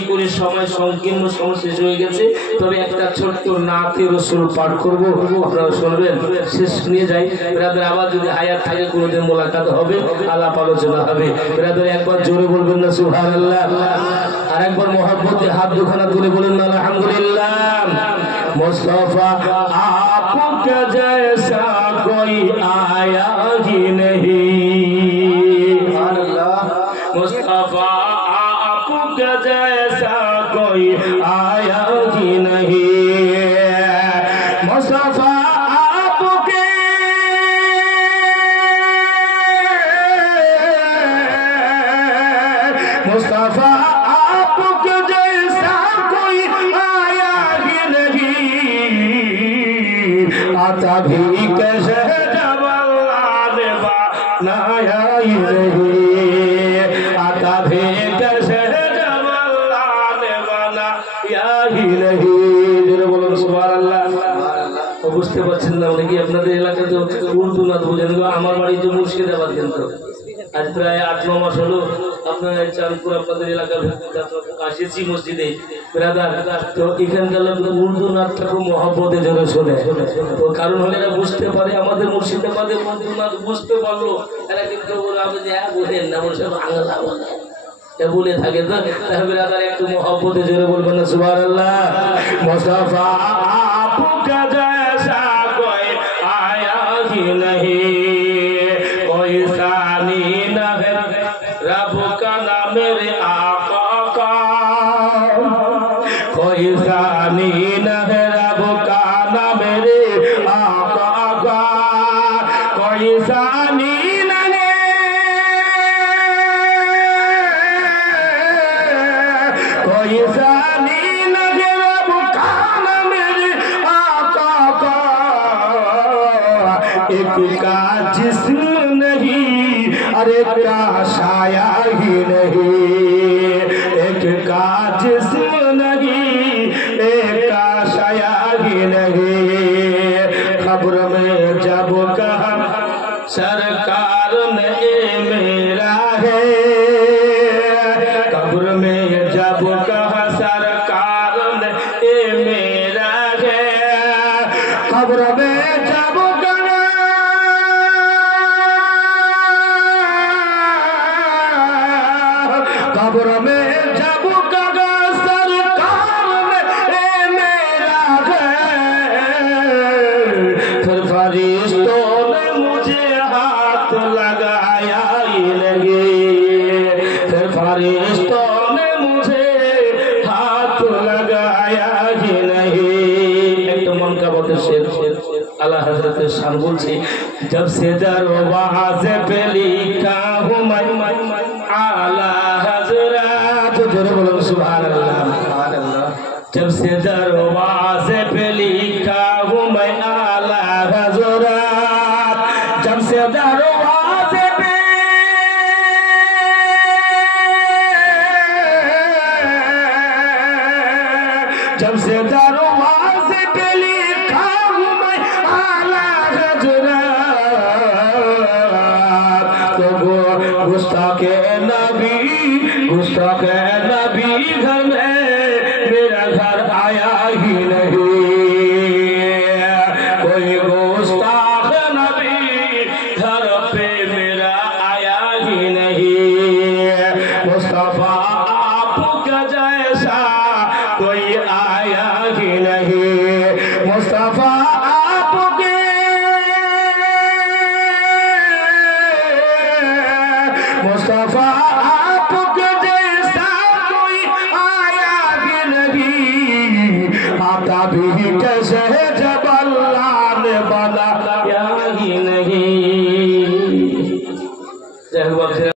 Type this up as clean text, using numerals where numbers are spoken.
কি করে সময় সংকীর্ণ সময় শেষ হয়ে গেছে, তবে একটা ছোট্ট নাতে রসুল পাঠ করবো, আপনারা শুনবেন, শেষ নিয়ে যাই। ব্রাদার আবার যদি হায়াত থাকে কোনোদিন মোলাকাত হবে, আলাপ আলোচনা হবে। ব্রাদার একবার জোরে বলবেন না সুবহানাল্লাহ, আর একবার মোহাব্বতে হাত দুখানা তুলে বলেন না আলহামদুলিল্লাহ। मुस्तफा आपका जैसा कोई आया ही नहीं, मुस्तफा आपका जैसा कोई आया ही नहीं, मुस्तफा आपके मुस्तफा आपका जैसा कोई आया ही नहीं, आता भी कैसे जब अल्लाह ने बनाया ही नहीं, आता भी कैसे जब अल्लाह ने बनाया ही नहीं। जरा बोलो सुबहानाल्लाह। বুঝতে পারছেন না অনেকে আপনাদের এলাকাতে উর্দু না বোঝেন, আমার বাড়ি যে মুর্শিদাবাদ, কিন্তু আজ প্রায় 8-9 মাস হলো আপনার চাঁদপুর আপনাদের এলাকার আসেছি মসজিদে ব্রাদার। তো এখানকার লোক উর্দু নাচটা খুব মহব্বতে জন্য শোনে, তো কারণ হলে এরা বুঝতে পারে আমাদের মুর্শিদাবাদে উর্দু নাচ বুঝতে পারলো, এরা কিন্তু আমি যে বোঝেন না বলছে বাংলা বলে বলে থাকে। তো ব্রাদার একটু মহব্বতে জোরে বলবেন না সুবহানাল্লাহ। মুস্তাফা आपका जैसा कोई आया ही नहीं, कोई सानी न है रब का ना मेरे आका का, कोई सानी न है रब का ना मेरे आका का, कोई सानी न है, कोई सानी न है रब का ना मेरे आका का, एक का जिस्म नहीं अरे का साया ही नहीं, एक का जिस्म नहीं एक का साया ही नहीं, खबर में जब कहा सरकार ने ये मेरा है, खबर में जब कहा सरकार ने ये मेरा है, खबर में जब खबर में जब कहा सरकार में ये मेरा है, फिर फरिश्तों ने मुझे हाथ लगाया ही नहीं, फिर फरिश्तों ने मुझे हाथ लगाया ही नहीं। एक तो मन का बहुत शेर आला हजरत शान बोलছি, जब से दरवाज़े पे लिखा हूँ मैं आला हजरत, जोरे बोलो सुभानअल्लाह। जब से दरवाज़े पे लिखा हूँ मैं आला हजरत, जब से दरवाज़े पे जब से दरवाज़े पे लिखा हूँ मैं आला हजरत, तो वो गुस्ताखे नबी घर में मेरा घर आया ही नहीं, कोई गुस्ताख नबी घर पे मेरा आया ही नहीं, मुस्तफा आपका जैसा कोई आया ही नहीं, मुस्तफा आपके मुस्तफा आपके जैसा कोई आया ही नहीं, आता भी कैसे जब